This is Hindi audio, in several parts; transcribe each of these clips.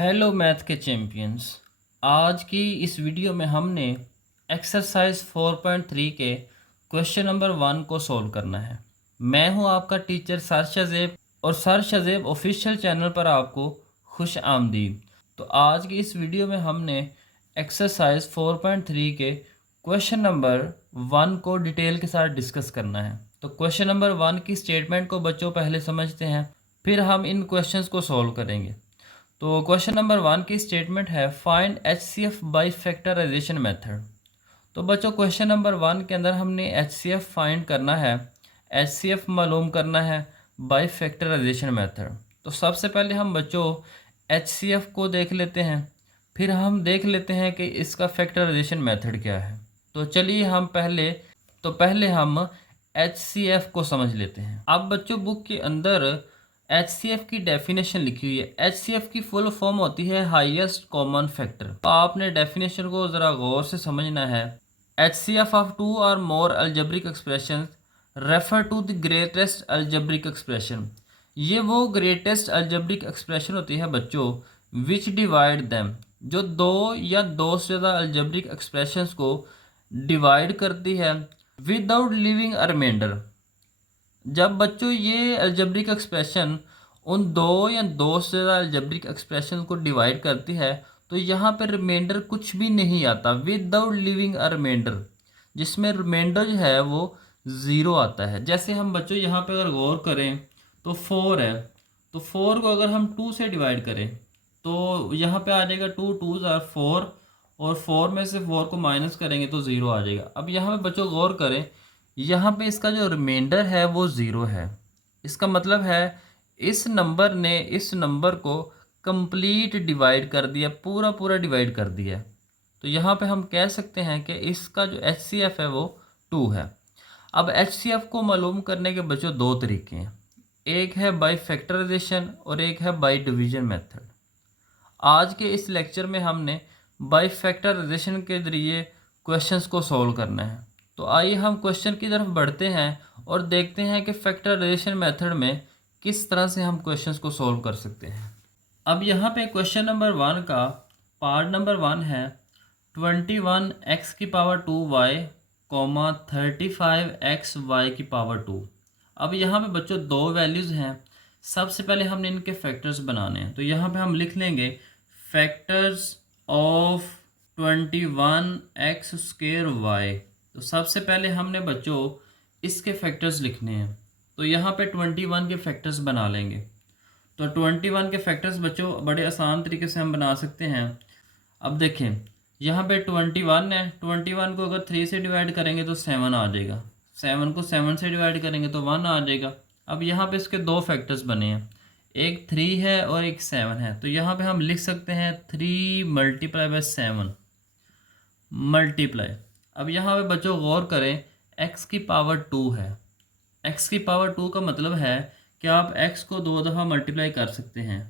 हेलो मैथ के चैम्पियंस। आज की इस वीडियो में हमने एक्सरसाइज 4.3 के क्वेश्चन नंबर 1 को सॉल्व करना है। मैं हूं आपका टीचर सर शज़ेब और सर शज़ेब ऑफिशियल चैनल पर आपको खुश आमदीद। तो आज की इस वीडियो में हमने एक्सरसाइज 4.3 के क्वेश्चन नंबर 1 को डिटेल के साथ डिस्कस करना है। तो क्वेश्चन नंबर 1 की स्टेटमेंट को बच्चों पहले समझते हैं, फिर हम इन क्वेश्चंस को सॉल्व करेंगे। तो क्वेश्चन नंबर 1 की स्टेटमेंट है find HCF by factorisation method. तो बच्चों क्वेश्चन नंबर 1 के अंदर हमने HCF फाइंड करना है, HCF मालूम करना है बाई फैक्टराइजेशन मेथड। तो सबसे पहले हम बच्चों HCF को देख लेते हैं, फिर हम देख लेते हैं कि इसका फैक्टराइजेशन मेथड क्या है। तो चलिए हम पहले हम HCF को समझ लेते हैं। अब बच्चों बुक के अंदर HCF की डेफिनेशन लिखी हुई है। HCF की फुल फॉर्म होती है हाईएस्ट कॉमन फैक्टर। तो आपने डेफिनेशन को ज़रा गौर से समझना है। HCF ऑफ टू और more algebraic expression refer to the greatest algebraic expression. ये वो ग्रेटेस्ट अलजेब्रिक एक्सप्रेशन होती है बच्चों विच डिवाइड दैम, जो दो या दो से ज़्यादा अलजेब्रिक एक्सप्रेशंस को डिवाइड करती है विदाउट लिविंग अ रिमाइंडर। जब बच्चों ये अलजेब्रिक एक्सप्रेशन उन दो या दो से ज़्यादा अलजेब्रिक एक्सप्रेशन को डिवाइड करती है तो यहाँ पे रिमाइंडर कुछ भी नहीं आता, विदाउट लिविंग अ रिमाइंडर, जिसमें रिमाइंडर जो है वो ज़ीरो आता है। जैसे हम बच्चों यहाँ पे अगर गौर करें तो 4 है, तो 4 को अगर हम 2 से डिवाइड करें तो यहाँ पे आ जाएगा 2 2 आर 4, और 4 में से 4 को माइनस करेंगे तो ज़ीरो आ जाएगा। अब यहाँ पे बच्चों गौर करें, यहाँ पे इसका जो रिमाइंडर है वो ज़ीरो है। इसका मतलब है इस नंबर ने इस नंबर को कंप्लीट डिवाइड कर दिया, पूरा पूरा डिवाइड कर दिया। तो यहाँ पे हम कह सकते हैं कि इसका जो HCF है वो 2 है। अब HCF को मालूम करने के बच्चों दो तरीके हैं, एक है बाई फैक्टराइजेशन और एक है बाई डिवीजन मेथड। आज के इस लेक्चर में हमने बाई फैक्टराइजेशन के ज़रिए क्वेश्चंस को सॉल्व करना है। तो आइए हम क्वेश्चन की तरफ बढ़ते हैं और देखते हैं कि फैक्टराइजेशन मेथड में किस तरह से हम क्वेश्चंस को सॉल्व कर सकते हैं। अब यहाँ पे क्वेश्चन नंबर 1 का पार्ट नंबर 1 है 21x की पावर 2y, 35x y की पावर 2। अब यहाँ पे बच्चों दो वैल्यूज़ हैं। सबसे पहले हमने इनके फैक्टर्स बनाने हैं। तो यहाँ पे हम लिख लेंगे factors of 21x square y। तो सबसे पहले हमने बच्चों इसके फैक्टर्स लिखने हैं। तो यहाँ पे 21 के फैक्टर्स बना लेंगे। तो 21 के फैक्टर्स बच्चों बड़े आसान तरीके से हम बना सकते हैं। अब देखें यहाँ पे 21 है, 21 को अगर 3 से डिवाइड करेंगे तो 7 आ जाएगा, 7 को 7 से डिवाइड करेंगे तो 1 आ जाएगा। अब यहाँ पे इसके दो फैक्टर्स बने हैं, एक 3 है और एक 7 है। तो यहाँ पे हम लिख सकते हैं 3 मल्टीप्लाई बाई 7 मल्टीप्लाई। अब यहाँ पे बच्चों गौर करें, x की पावर 2 है। x की पावर 2 का मतलब है कि आप x को दो दफ़ा मल्टीप्लाई कर सकते हैं,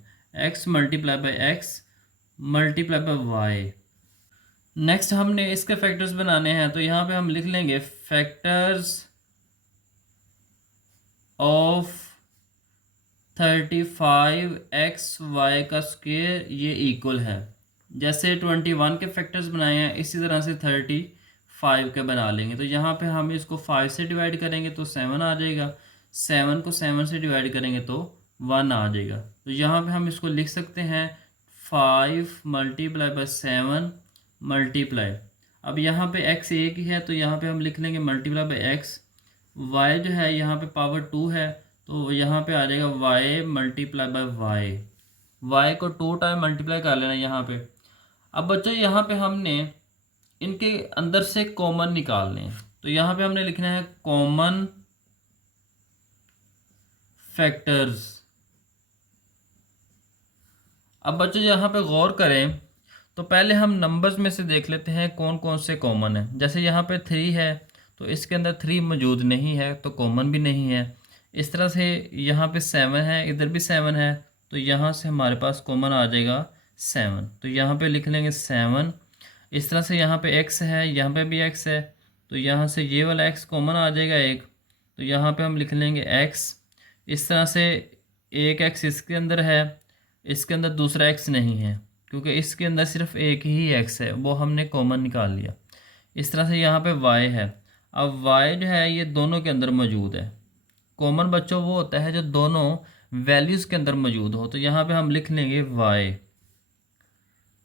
x multiply by x multiply by y. Next हमने इसके फैक्टर्स बनाने हैं। तो यहाँ पे हम लिख लेंगे फैक्टर्स ऑफ 35x y का स्क्वायर ये इक्वल है। जैसे 21 के फैक्टर्स बनाए हैं इसी तरह से 35 के बना लेंगे। तो यहाँ पे हम इसको 5 से डिवाइड करेंगे तो 7 आ जाएगा, 7 को 7 से डिवाइड करेंगे तो 1 आ जाएगा। तो यहाँ पे हम इसको लिख सकते हैं 5 मल्टीप्लाई बाई 7 मल्टीप्लाई। अब यहाँ पे x एक ही है तो यहाँ पे हम लिख लेंगे मल्टीप्लाई बाई x। y जो है यहाँ पे पावर 2 है तो यहाँ पे आ जाएगा y मल्टीप्लाई बाई y को 2 टाइम मल्टीप्लाई कर लेना यहाँ पे। अब बच्चों यहाँ पे हमने इनके अंदर से कॉमन निकालने हैं। तो यहाँ पे हमने लिखना है कॉमन फैक्टर्स। अब बच्चों यहाँ पे गौर करें तो पहले हम नंबर्स में से देख लेते हैं कौन कौन से कॉमन है। जैसे यहाँ पे 3 है तो इसके अंदर 3 मौजूद नहीं है तो कॉमन भी नहीं है। इस तरह से यहाँ पे 7 है, इधर भी 7 है तो यहाँ से हमारे पास कॉमन आ जाएगा 7। तो यहाँ पे लिख लेंगे 7। इस तरह से यहाँ पे x है, यहाँ पे भी x है तो यहाँ से ये वाला x कॉमन आ जाएगा एक, तो यहाँ पे हम लिख लेंगे x। इस तरह से एक x इसके अंदर है, इसके अंदर दूसरा एक्स नहीं है, क्योंकि इसके अंदर सिर्फ एक ही एक्स है, वो हमने कॉमन निकाल लिया। इस तरह से यहाँ पे वाई है। अब वाई जो है ये दोनों के अंदर मौजूद है। कॉमन बच्चों वो होता है जो दोनों वैल्यूज़ के अंदर मौजूद हो, तो यहाँ पे हम लिख लेंगे वाई।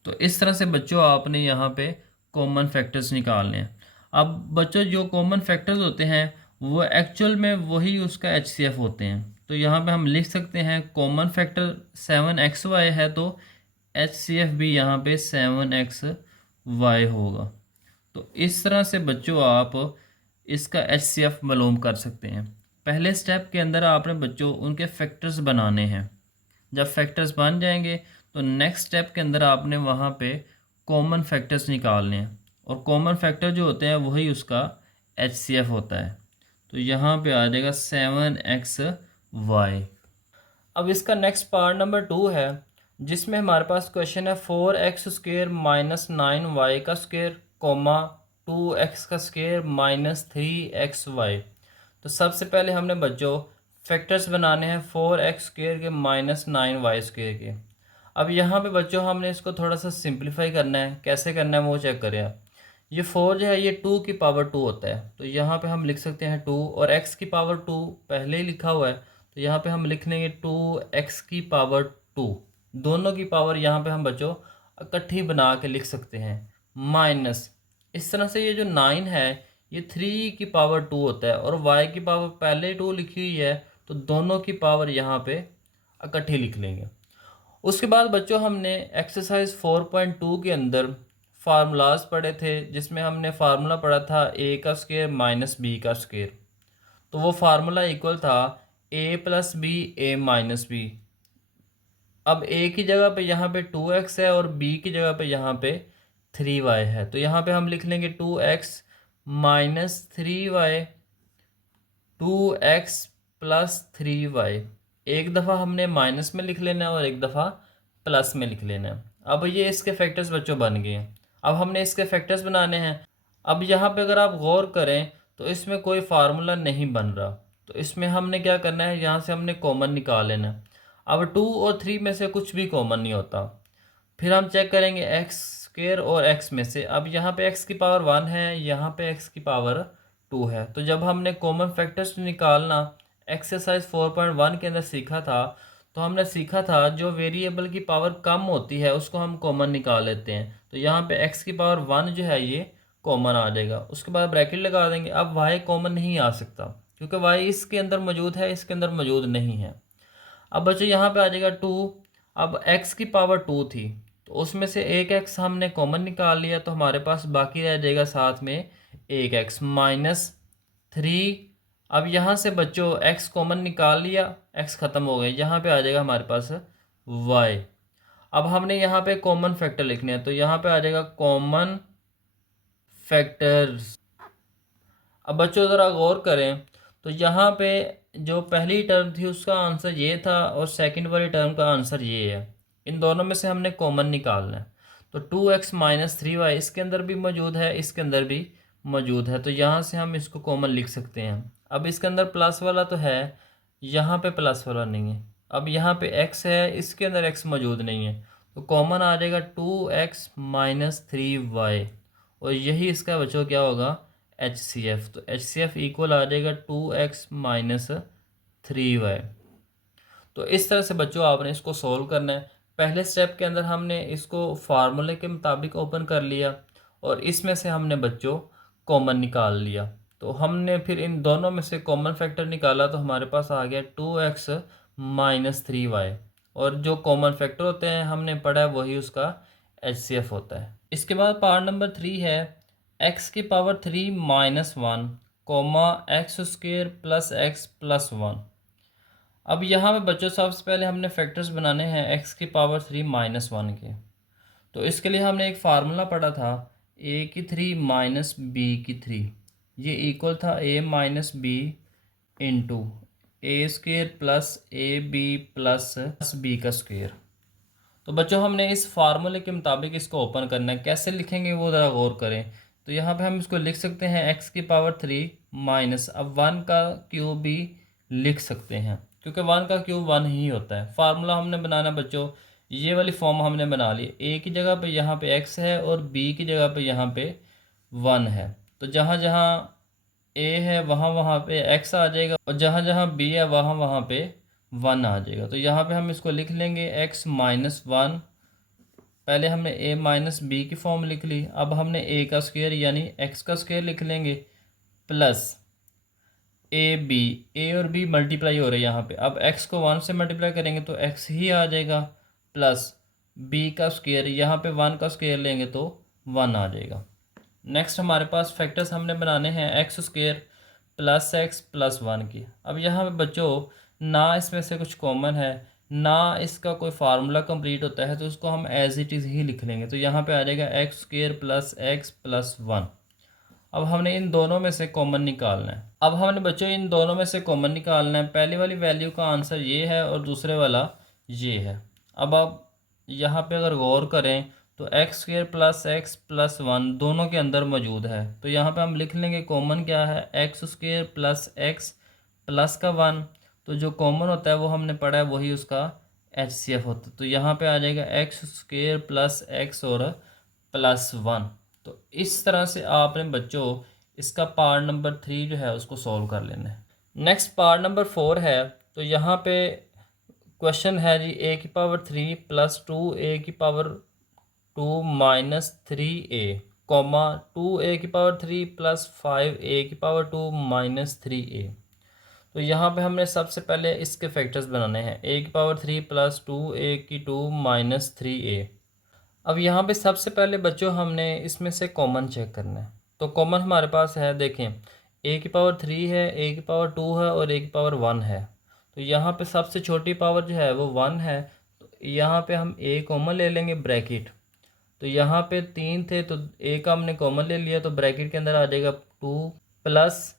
तो इस तरह से बच्चों आपने यहाँ पे कॉमन फैक्टर्स निकालने हैं। अब बच्चों जो कॉमन फैक्टर्स होते हैं वो एक्चुअल में वही उसका HCF होते हैं। तो यहाँ पे हम लिख सकते हैं कॉमन फैक्टर 7xy है, तो HCF भी यहाँ पे 7xy होगा। तो इस तरह से बच्चों आप इसका HCF मालूम कर सकते हैं। पहले स्टेप के अंदर आपने बच्चों उनके फैक्टर्स बनाने हैं। जब फैक्टर्स बन जाएंगे तो नेक्स्ट स्टेप के अंदर आपने वहाँ पे कॉमन फैक्टर्स निकालने हैं, और कॉमन फैक्टर जो होते हैं वही उसका HCF होता है। तो यहाँ पे आ जाएगा 7xy। अब इसका नेक्स्ट पार्ट नंबर 2 है, जिसमें हमारे पास क्वेश्चन है 4x² माइनस 9y का स्क्वेयर कोमा 2x का स्क्वेयर माइनस 3xy। तो सबसे पहले हमने बच्चों फैक्टर्स बनाने हैं 4x² के माइनस 9y² के। अब यहाँ पे बच्चों हमने इसको थोड़ा सा सिंप्लीफाई करना है। कैसे करना है वो चेक करें आप। ये 4 जो है ये 2 की पावर 2 होता है, तो यहाँ पे हम लिख सकते हैं 2, और x की पावर 2 पहले ही लिखा हुआ है, तो यहाँ पे हम लिख लेंगे 2x की पावर 2। दोनों की पावर यहाँ पे हम बच्चों इकट्ठी बना के लिख सकते हैं, माइनस इस तरह से ये जो 9 है ये 3 की पावर 2 होता है, और y की पावर पहले 2 लिखी हुई है, तो दोनों की पावर यहाँ पे इकट्ठी लिख लेंगे। उसके बाद बच्चों हमने एक्सरसाइज 4.2 के अंदर फार्मूलाज पढ़े थे, जिसमें हमने फार्मूला पढ़ा था a का स्क्वायर माइनस b का स्क्वायर। तो वो फार्मूला इक्वल था a plus b a minus b. अब a की जगह पे यहाँ पे 2x है और b की जगह पे यहाँ पे 3y है, तो यहाँ पे हम लिख लेंगे 2x minus 3y 2x plus 3y। एक दफ़ा हमने माइनस में लिख लेना है और एक दफ़ा प्लस में लिख लेना है। अब ये इसके फैक्टर्स बच्चों बन गए हैं। अब हमने इसके फैक्टर्स बनाने हैं। अब यहाँ पे अगर आप गौर करें तो इसमें कोई फार्मूला नहीं बन रहा, तो इसमें हमने क्या करना है, यहाँ से हमने कॉमन निकाल लेना है। अब 2 और 3 में से कुछ भी कॉमन नहीं होता। फिर हम चेक करेंगे x² और x में से। अब यहाँ पे x की पावर 1 है, यहाँ पे x की पावर 2 है, तो जब हमने कॉमन फैक्टर्स निकालना एक्सरसाइज 4.1 के अंदर सीखा था, तो हमने सीखा था जो वेरिएबल की पावर कम होती है उसको हम कॉमन निकाल लेते हैं। तो यहाँ पे x की पावर 1 जो है ये कॉमन आ जाएगा, उसके बाद ब्रैकेट लगा देंगे। अब y कॉमन नहीं आ सकता क्योंकि y इसके अंदर मौजूद है, इसके अंदर मौजूद नहीं है। अब बच्चों यहाँ पे आ जाएगा 2। अब x की पावर 2 थी, तो उसमें से एक x हमने कॉमन निकाल लिया, तो हमारे पास बाकी रह जाएगा साथ में एक x माइनस 3। अब यहाँ से बच्चों x कॉमन निकाल लिया, x ख़त्म हो गया, यहाँ पे आ जाएगा हमारे पास y। अब हमने यहाँ पे कॉमन फैक्टर लिखने हैं, तो यहाँ पे आ जाएगा कॉमन फैक्टर्स। अब बच्चों ज़रा गौर करें तो यहाँ पे जो पहली टर्म थी उसका आंसर ये था और सेकंड वाली टर्म का आंसर ये है। इन दोनों में से हमने कॉमन निकालना है। तो 2x माइनस 3y इसके अंदर भी मौजूद है, इसके अंदर भी मौजूद है, तो यहाँ से हम इसको कॉमन लिख सकते हैं। अब इसके अंदर प्लस वाला तो है, यहाँ पे प्लस वाला नहीं है। अब यहाँ पे x है, इसके अंदर x मौजूद नहीं है, तो कॉमन आ जाएगा 2x माइनस 3y, और यही इसका बच्चों क्या होगा HCF। तो HCF इक्वल आ जाएगा 2x माइनस 3y। तो इस तरह से बच्चों आपने इसको सॉल्व करना है। पहले स्टेप के अंदर हमने इसको फार्मूले के मुताबिक ओपन कर लिया, और इसमें से हमने बच्चों कॉमन निकाल लिया। तो हमने फिर इन दोनों में से कॉमन फैक्टर निकाला, तो हमारे पास आ गया 2x माइनस 3y, और जो कॉमन फैक्टर होते हैं हमने पढ़ा है वही उसका HCF होता है। इसके बाद पार्ट नंबर 3 है x की power 3 minus 1 comma x² plus x plus 1। अब यहाँ पे बच्चों सबसे पहले हमने फैक्टर्स बनाने हैं x की पावर 3 माइनस 1 के। तो इसके लिए हमने एक फार्मूला पढ़ा था a की 3 माइनस b की 3, ये इक्वल था a minus b into a² plus a b plus b का स्क्वेयर। तो बच्चों हमने इस फार्मूले के मुताबिक इसको ओपन करना है। कैसे लिखेंगे वो ज़रा गौर करें। तो यहाँ पे हम इसको लिख सकते हैं x की पावर 3 माइनस, अब 1 का क्यूब भी लिख सकते हैं क्योंकि 1 का क्यूब 1 ही होता है। फार्मूला हमने बनाना बच्चों ये वाली फॉर्म हमने बना ली। ए की जगह पे यहाँ पे एक्स है और बी की जगह पे यहाँ पे 1 है। तो जहाँ जहाँ ए है वहाँ वहाँ पे एक्स आ जाएगा और जहाँ जहाँ बी है वहाँ वहाँ पे 1 आ जाएगा। तो यहाँ पे हम इसको लिख लेंगे x-1। पहले हमने a माइनस बी की फॉर्म लिख ली, अब हमने a का स्क्वायर यानी x का स्क्वायर लिख लेंगे प्लस ए बी। ए और बी मल्टीप्लाई हो रहे हैं यहाँ पे, अब x को 1 से मल्टीप्लाई करेंगे तो x ही आ जाएगा प्लस b का स्क्वायर, यहाँ पे 1 का स्क्वायर लेंगे तो 1 आ जाएगा। नेक्स्ट हमारे पास फैक्टर्स हमने बनाने हैं x square plus x plus 1 की। अब यहाँ पे बच्चों ना इसमें से कुछ कॉमन है ना इसका कोई फार्मूला कंप्लीट होता है, तो उसको हम एज इट इज़ ही लिख लेंगे। तो यहाँ पे आ जाएगा x square plus x plus 1। अब हमने इन दोनों में से कॉमन निकालना है। अब हमने बच्चों इन दोनों में से कॉमन निकालना है। पहली वाली वैल्यू का आंसर ये है और दूसरे वाला ये है। अब आप यहाँ पे अगर गौर करें तो x square plus x plus 1 दोनों के अंदर मौजूद है। तो यहाँ पे हम लिख लेंगे कॉमन क्या है, x square plus x plus का 1। तो जो कॉमन होता है वो हमने पढ़ा है वही उसका HCF होता है। तो यहाँ पे आ जाएगा एक्स स्क्वायर प्लस एक्स और प्लस 1। तो इस तरह से आपने बच्चों इसका पार्ट नंबर 3 जो है उसको सॉल्व कर लेना है। नेक्स्ट पार्ट नंबर 4 है। तो यहाँ पे क्वेश्चन है जी a⁻³ plus 2a⁻² minus 3a comma 2a⁻³ plus 5a⁻² minus 3a। तो यहाँ पे हमने सबसे पहले इसके फैक्टर्स बनाने हैं, a⁻³ plus 2a⁻² minus 3a। अब यहाँ पे सबसे पहले बच्चों हमने इसमें से कॉमन चेक करना है। तो कॉमन हमारे पास है, देखें a⁻³ है, a⁻² है और a⁻1 है। तो यहाँ पे सबसे छोटी पावर जो है वो 1 है। तो यहाँ पे हम a कॉमन ले लेंगे ब्रैकेट। तो यहाँ पे 3 थे तो a का हमने कॉमन ले लिया, तो ब्रैकेट के अंदर आ जाएगा 2 प्लस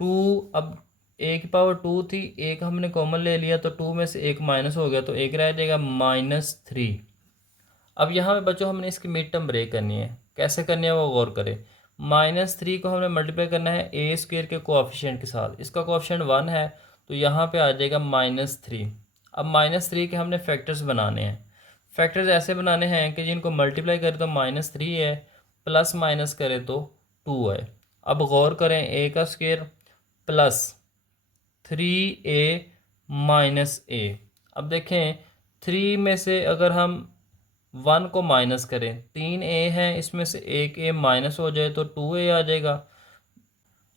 2। अब a⁻² थी, एक हमने कॉमन ले लिया तो 2 में से एक माइनस हो गया तो एक रह जाएगा -3। अब यहाँ पे बच्चों हमने इसकी मिड टर्म ब्रेक करनी है। कैसे करनी है वो गौर करें। -3 को हमने मल्टीप्लाई करना है ए स्क्वायर के कोएफिशिएंट के साथ। इसका कोएफिशिएंट 1 है तो यहाँ पे आ जाएगा -3। अब -3 के हमने फैक्टर्स बनाने हैं। फैक्टर्स ऐसे बनाने हैं कि जिनको मल्टीप्लाई करें तो -3 है, प्लस माइनस करें तो 2 है। अब गौर करें ए का square plus 3a minus a। अब देखें 3 में से अगर हम 1 को माइनस करें, 3a है इसमें से एक a माइनस हो जाए तो 2a आ जाएगा।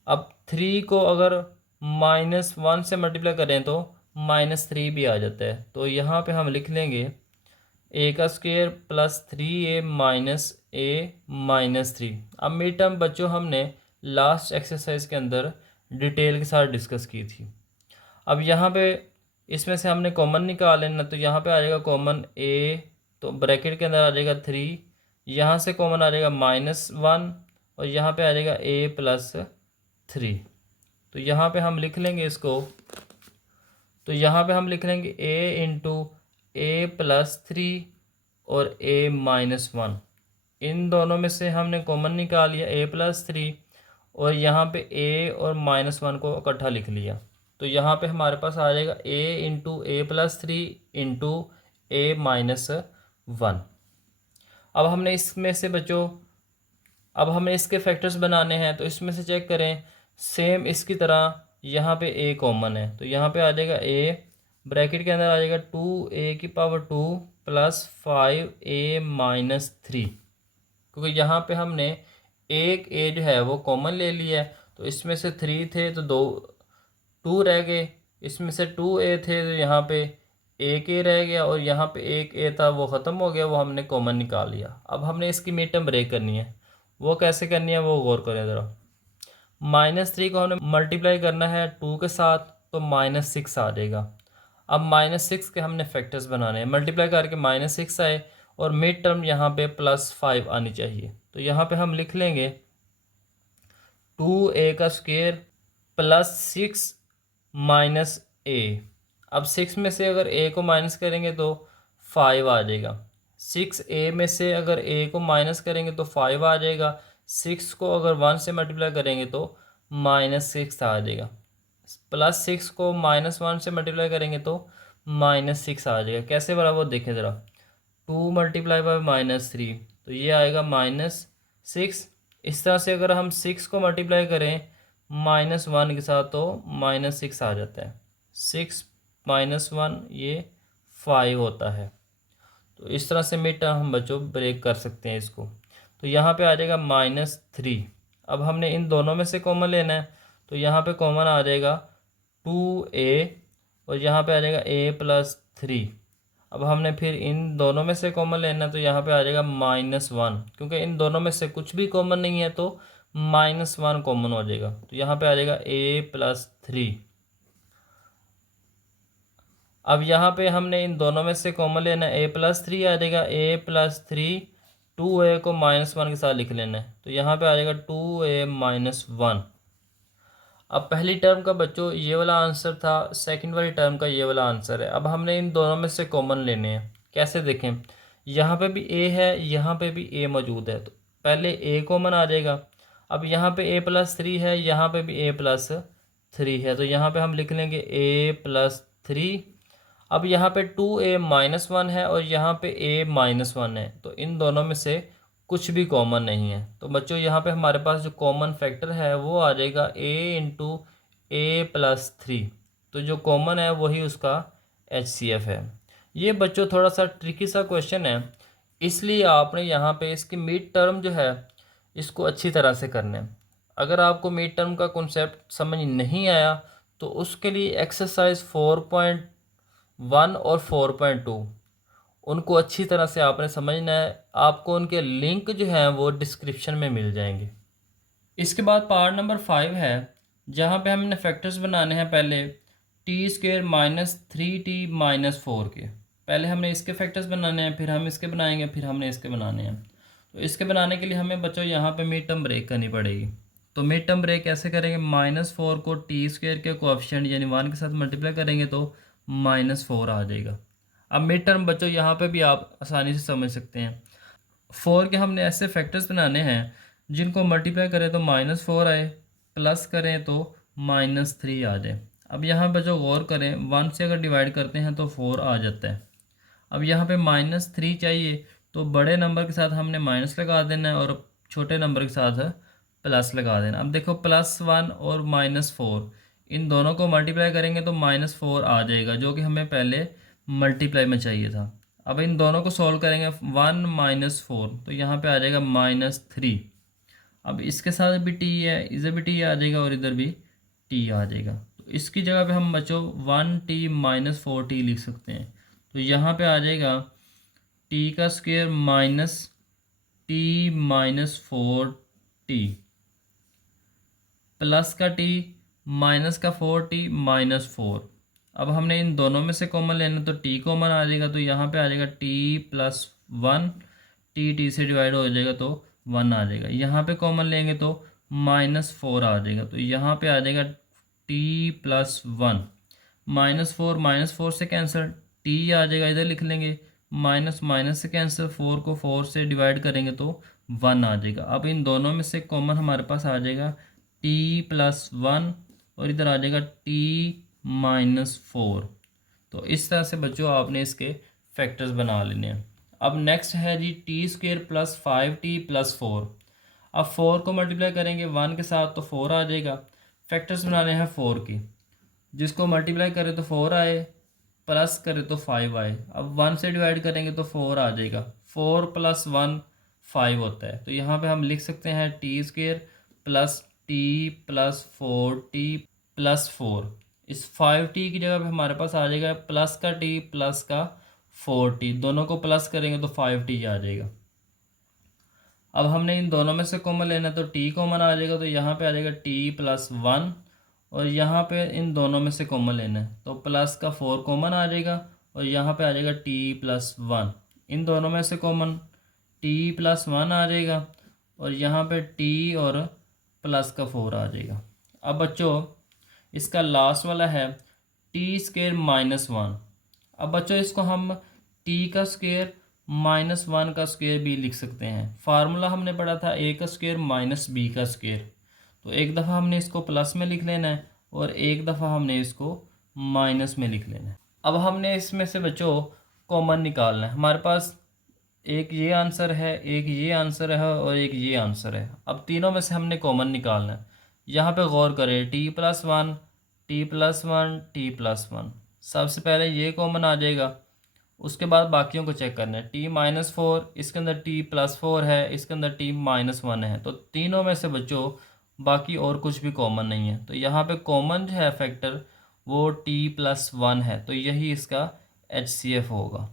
अब 3 को अगर -1 से मल्टीप्लाई करें तो -3 भी आ जाता है। तो यहाँ पे हम लिख लेंगे a का square plus 3a minus a minus 3। अब मिड टर्म बच्चों हमने लास्ट एक्सरसाइज के अंदर डिटेल के साथ डिस्कस की थी। अब यहाँ पे इसमें से हमने कॉमन निकाल लेना। तो यहाँ पे आ जाएगा कॉमन a, तो ब्रैकेट के अंदर आ जाएगा 3, यहाँ से कॉमन आ जाएगा -1 और यहाँ पे आ जाएगा a प्लस 3। तो यहाँ पे हम लिख लेंगे इसको। तो यहाँ पे हम लिख लेंगे a इंटू a प्लस 3 और a माइनस 1। इन दोनों में से हमने कॉमन निकाल लिया a प्लस 3 और यहाँ पे a और -1 को इकट्ठा लिख लिया। तो यहाँ पे हमारे पास आ जाएगा a into a plus 3 into a minus 1। अब हमने इसमें से बच्चों अब हमें इसके फैक्टर्स बनाने हैं। तो इसमें से चेक करें, सेम इसकी तरह यहाँ पे a कॉमन है तो यहाँ पे आ जाएगा a, ब्रैकेट के अंदर आ जाएगा 2a⁻² प्लस 5a माइनस 3। क्योंकि यहाँ पे हमने एक a जो है वो कॉमन ले लिया है, तो इसमें से 3 थे तो 2 रह गए, इसमें से 2a थे तो यहाँ पे एक a रह गया और यहाँ पे एक a था वो ख़त्म हो गया, वो हमने कॉमन निकाल लिया। अब हमने इसकी मिड टर्म ब्रेक करनी है। वो कैसे करनी है वो गौर करें ज़रा। -3 को हमने मल्टीप्लाई करना है 2 के साथ तो -6 आ जाएगा। अब -6 के हमने फैक्टर्स बनाने हैं, मल्टीप्लाई करके -6 आए और मिड टर्म यहाँ पे +5 आनी चाहिए। तो यहाँ पे हम लिख लेंगे 2a का स्क्वायर प्लस 6 माइनस a। अब 6 में से अगर a को माइनस करेंगे तो 5 आ जाएगा। 6a में से अगर a को माइनस करेंगे तो 5 आ जाएगा। 6 को अगर 1 से मल्टीप्लाई करेंगे तो -6 आ जाएगा। +6 को -1 से मल्टीप्लाई करेंगे तो -6 आ जाएगा। कैसे बराबर देखें ज़रा, 2 मल्टीप्लाई बाय -3 तो ये आएगा -6। इस तरह से अगर हम 6 को मल्टीप्लाई करें -1 के साथ तो -6 आ जाता है। 6 -1 ये 5 होता है। तो इस तरह से मिड टर्म हम बच्चों ब्रेक कर सकते हैं इसको। तो यहाँ पे आ जाएगा -3। अब हमने इन दोनों में से कॉमन लेना है, तो यहाँ पे कॉमन आ जाएगा 2a और यहाँ पे आ जाएगा a+3। अब हमने फिर इन दोनों में से कॉमन लेना है, तो यहाँ पे आ जाएगा -1, क्योंकि इन दोनों में से कुछ भी कॉमन नहीं है तो -1 कॉमन हो जाएगा। तो यहाँ पे आ जाएगा a+3। अब यहाँ पे हमने इन दोनों में से कॉमन लेना है, a+3 आ जाएगा। a+3 2a को -1 के साथ लिख लेना है, तो यहाँ पे आ जाएगा 2a-1। अब पहली टर्म का बच्चों ये वाला आंसर था, सेकंड वाली टर्म का ये वाला आंसर है। अब हमने इन दोनों में से कॉमन लेने हैं। कैसे देखें, यहाँ पे भी a है, यहाँ पे भी a मौजूद है, तो पहले a कॉमन आ जाएगा। अब यहाँ पे a+3 है, यहाँ पे भी a+3 है, तो यहाँ पे हम लिख लेंगे a+3। अब यहाँ पे 2a-1 है और यहाँ पे a-1 है, तो इन दोनों में से कुछ भी कॉमन नहीं है। तो बच्चों यहाँ पे हमारे पास जो कॉमन फैक्टर है वो आ जाएगा a×a+3। तो जो कॉमन है वही उसका HCF है। ये बच्चों थोड़ा सा ट्रिकी सा क्वेश्चन है, इसलिए आपने यहाँ पे इसकी मिड टर्म जो है इसको अच्छी तरह से करना है। अगर आपको मिड टर्म का कॉन्सेप्ट समझ नहीं आया तो उसके लिए एक्सरसाइज 4.1 और 4.2 उनको अच्छी तरह से आपने समझना है। आपको उनके लिंक जो हैं वो डिस्क्रिप्शन में मिल जाएंगे। इसके बाद पार्ट नंबर 5 है, जहाँ पे हमने फैक्टर्स बनाने हैं। पहले t² -3t-4 के पहले हमने इसके फैक्टर्स बनाने हैं, फिर हम इसके बनाएंगे, फिर हमने इसके बनाने हैं। तो इसके बनाने के लिए हमें बच्चों यहाँ पे मिड टर्म ब्रेक करनी पड़ेगी। तो मिड टर्म ब्रेक कैसे करेंगे, -4 को t² के कोएफिशिएंट यानी 1 के साथ मल्टीप्लाई करेंगे तो -4 आ जाएगा। अब मिड टर्म बच्चों यहाँ पे भी आप आसानी से समझ सकते हैं। 4 के हमने ऐसे फैक्टर्स बनाने हैं जिनको मल्टीप्लाई करें तो -4 आए, प्लस करें तो -3 आ जाए। अब यहाँ बच्चों गौर करें, 1 से अगर डिवाइड करते हैं तो 4 आ जाता है। अब यहाँ पे -3 चाहिए, तो बड़े नंबर के साथ हमने माइनस लगा देना है और छोटे नंबर के साथ प्लस लगा देना। अब देखो +1 और -4 इन दोनों को मल्टीप्लाई करेंगे तो -4 आ जाएगा, जो कि हमें पहले मल्टीप्लाई में चाहिए था। अब इन दोनों को सॉल्व करेंगे, 1 -4 तो यहाँ पे आ जाएगा -3। अब इसके साथ भी t है, इधर भी t आ जाएगा और इधर भी t आ जाएगा। तो इसकी जगह पे हम बच्चों 1t-4t लिख सकते हैं। तो यहाँ पे आ जाएगा t² -t-4t प्लस का t माइनस का 4t -4। अब हमने इन दोनों में से कॉमन लेना, तो t कॉमन आ जाएगा, तो यहाँ पे आ जाएगा t+1, t से डिवाइड हो जाएगा तो 1 आ जाएगा। यहाँ पे कॉमन लेंगे तो -4 आ जाएगा, तो यहाँ पे आ जाएगा t+1। -4 से कैंसिल, t आ जाएगा, इधर लिख लेंगे। माइनस से कैंसिल, 4 को 4 से डिवाइड करेंगे तो 1 आ जाएगा। अब इन दोनों में से कॉमन हमारे पास आ जाएगा t+1 और इधर आ जाएगा t-4। तो इस तरह से बच्चों आपने इसके फैक्टर्स बना लेने हैं। अब नेक्स्ट है जी t² + 5t+4। अब 4 को मल्टीप्लाई करेंगे 1 के साथ तो 4 आ जाएगा। फैक्टर्स बनाने हैं 4 की, जिसको मल्टीप्लाई करें तो 4 आए, प्लस करें तो 5 आए। अब 1 से डिवाइड करेंगे तो 4 आ जाएगा। 4 + 1 5 होता है, तो यहाँ पे हम लिख सकते हैं t² + t+4t+4। इस 5t की जगह पे हमारे पास आ जाएगा प्लस का t प्लस का 4t, दोनों को प्लस करेंगे तो 5t आ जाएगा। अब हमने इन दोनों में से कॉमन लेना है, तो t कॉमन आ जाएगा, तो यहाँ पे आ जाएगा t+1 और यहाँ पे इन दोनों में से कॉमन लेना है, तो प्लस का 4 कॉमन आ जाएगा और यहाँ पे आ जाएगा t+1। इन दोनों में से कॉमन t+1 आ जाएगा और यहाँ पे t और प्लस का 4 आ जाएगा। अब बच्चों इसका लास्ट वाला है t² -1। अब बच्चों इसको हम t² -1 का स्क्वायर भी लिख सकते हैं। फार्मूला हमने पढ़ा था a² - b²। तो एक दफ़ा हमने इसको प्लस में लिख लेना है और एक दफ़ा हमने इसको माइनस में लिख लेना है। अब हमने इसमें से बच्चों कॉमन निकालना है। हमारे पास एक ये आंसर है, एक ये आंसर है और एक ये आंसर है। अब तीनों में से हमने कॉमन निकालना है। यहाँ पे गौर करें, T plus one, T plus one, T plus one. सबसे पहले ये कॉमन आ जाएगा, उसके बाद बाकियों को चेक करना है। टी माइनस फोर, इसके अंदर टी प्लस फोर है, इसके अंदर टी माइनस वन है। तो तीनों में से बच्चों बाकी और कुछ भी कॉमन नहीं है। तो यहाँ पे कॉमन जो है फैक्टर वो टी प्लस वन है, तो यही इसका HCF होगा।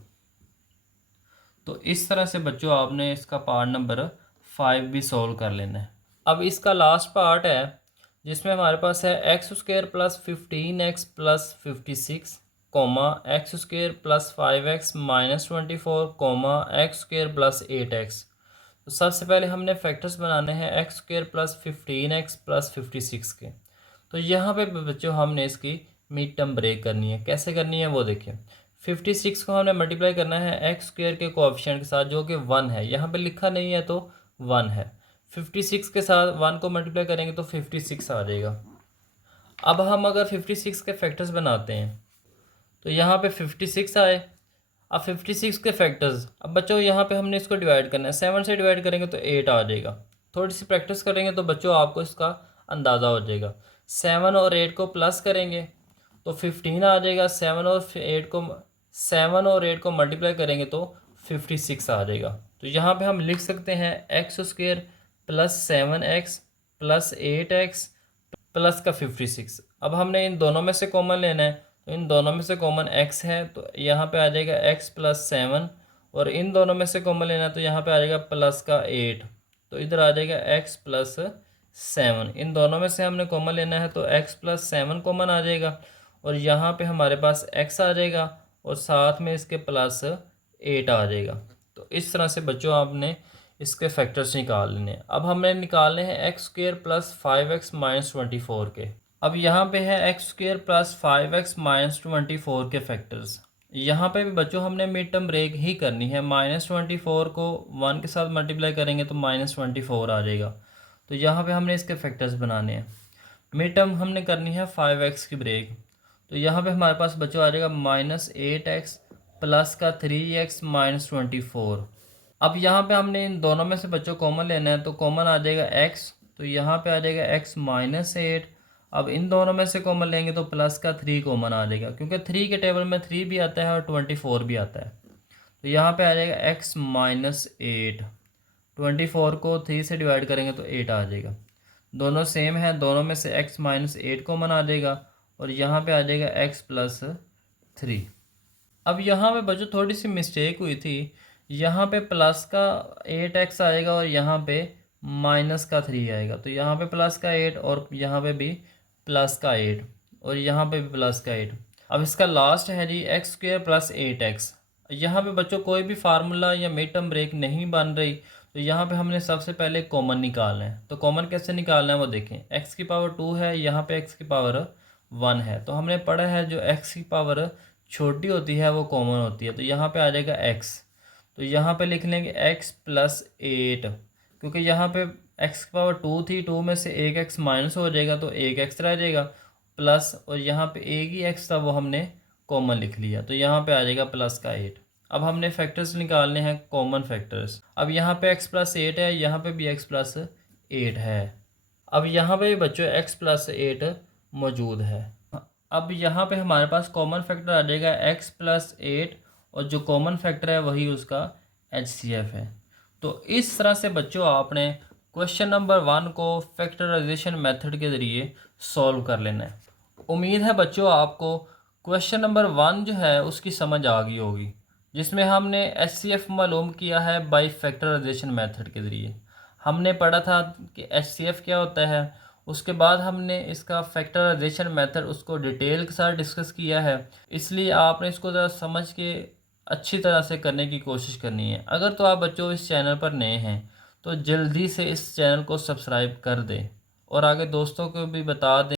तो इस तरह से बच्चों आपने इसका पार्ट नंबर 5 भी सॉल्व कर लेना है। अब इसका लास्ट पार्ट है जिसमें हमारे पास है x square plus 15x plus 56 comma x square plus 5x minus 24 comma x square plus 8x। तो सबसे पहले हमने फैक्टर्स बनाने हैं x square plus 15x plus 56 के। तो यहाँ पे बच्चों हमने इसकी मिड टर्म ब्रेक करनी है। कैसे करनी है वो देखिए। 56 को हमने मल्टीप्लाई करना है एक्स स्क्वेयर के कोएफिशिएंट के साथ जो कि 1 है, यहाँ पे लिखा नहीं है तो 1 है। 56 के साथ 1 को मल्टीप्लाई करेंगे तो 56 आ जाएगा। अब हम अगर 56 के फैक्टर्स बनाते हैं तो यहाँ पे 56 आए। अब 56 के फैक्टर्स, अब बच्चों यहाँ पे हमने इसको डिवाइड करना है। 7 से डिवाइड करेंगे तो 8 आ जाएगा। थोड़ी सी प्रैक्टिस करेंगे तो बच्चों आपको इसका अंदाज़ा हो जाएगा। 7 और 8 को प्लस करेंगे तो 15 आ जाएगा। 7 और 8 को मल्टीप्लाई करेंगे तो 56 आ जाएगा। तो यहाँ पे हम लिख सकते हैं x square plus 7x plus 8x plus का 56। अब हमने इन दोनों में से कॉमन लेना है, तो इन दोनों में से कॉमन x है तो यहाँ पे आ जाएगा x प्लस 7, और इन दोनों में से कॉमन लेना है तो यहाँ पे आ जाएगा प्लस का 8, तो इधर आ जाएगा x प्लस 7। इन दोनों में से हमने कॉमन लेना है तो x प्लस 7 कॉमन आ जाएगा, और यहाँ पे हमारे पास x आ जाएगा और साथ में इसके प्लस 8 आ जाएगा। तो इस तरह से बच्चों आपने इसके फैक्टर्स निकाल लेने हैं। अब हमने निकालने हैं x square plus 5x minus 24 के। अब यहाँ पे है x square plus 5x minus 24 के फैक्टर्स। यहाँ पे भी बच्चों हमने मिड टर्म ब्रेक ही करनी है। -24 को 1 के साथ मल्टीप्लाई करेंगे तो -24 आ जाएगा। तो यहाँ पे हमने इसके फैक्टर्स बनाने हैं। मिड टर्म हमने करनी है 5x की ब्रेक, तो यहाँ पे हमारे पास बच्चों आ जाएगा -8x प्लस का 3x माइनस 24। अब यहाँ पे हमने इन दोनों में से बच्चों कॉमन लेना है, तो कॉमन आ जाएगा x, तो यहाँ पे आ जाएगा x माइनस 8। अब इन दोनों में से कॉमन लेंगे तो प्लस का 3 कॉमन आ जाएगा, क्योंकि 3 के टेबल में 3 भी आता है और 24 भी आता है। तो यहाँ पे आ जाएगा x माइनस 8। 24 को 3 से डिवाइड करेंगे तो 8 आ जाएगा। दोनों सेम है, दोनों में से x माइनस 8 कॉमन आ जाएगा, और यहाँ पे आ जाएगा x प्लस 3। अब यहाँ पे बच्चों थोड़ी सी मिस्टेक हुई थी। यहाँ पे प्लस का 8x आएगा और यहाँ पे माइनस का 3 आएगा। तो यहाँ पे प्लस का 8 और यहाँ पे भी प्लस का 8 और यहाँ पे भी प्लस का 8। अब इसका लास्ट है जी एक्स स्क्वेयर प्लस 8x। यहाँ पे बच्चों कोई भी फार्मूला या मिड टर्म ब्रेक नहीं बन रही, तो यहाँ पे हमने सबसे पहले कॉमन निकालना है। तो कॉमन कैसे निकालना है वो देखें। x की पावर 2 है, यहाँ पे x की पावर 1 है। तो हमने पढ़ा है जो x की पावर छोटी होती है वो कॉमन होती है। तो यहाँ पे आ जाएगा x, तो यहाँ पे लिख लेंगे x प्लस 8, क्योंकि यहाँ पे x की पावर 2 थी, 2 में से एक x माइनस हो जाएगा तो एक x रह जाएगा प्लस, और यहाँ पे एक ही x था वो हमने कॉमन लिख लिया, तो यहाँ पे आ जाएगा प्लस का 8। अब हमने फैक्टर्स निकालने हैं, कॉमन फैक्टर्स। अब यहाँ पे x प्लस 8 है, यहाँ पे भी x प्लस 8 है। अब यहाँ पे भी बच्चों x प्लस 8 मौजूद है। अब यहाँ पे हमारे पास कॉमन फैक्टर आ जाएगा x प्लस 8, और जो कॉमन फैक्टर है वही उसका HCF है। तो इस तरह से बच्चों आपने क्वेश्चन नंबर 1 को फैक्टराइजेशन मेथड के ज़रिए सॉल्व कर लेना है। उम्मीद है बच्चों आपको क्वेश्चन नंबर 1 जो है उसकी समझ आ गई होगी, जिसमें हमने HCF मालूम किया है बाय फैक्टराइजेशन मेथड के ज़रिए। हमने पढ़ा था कि HCF क्या होता है, उसके बाद हमने इसका फैक्टराइजेशन मेथड उसको डिटेल के साथ डिस्कस किया है। इसलिए आपने इसको ज़रा समझ के अच्छी तरह से करने की कोशिश करनी है। अगर तो आप बच्चों इस चैनल पर नए हैं तो जल्दी से इस चैनल को सब्सक्राइब कर दें और आगे दोस्तों को भी बता दें।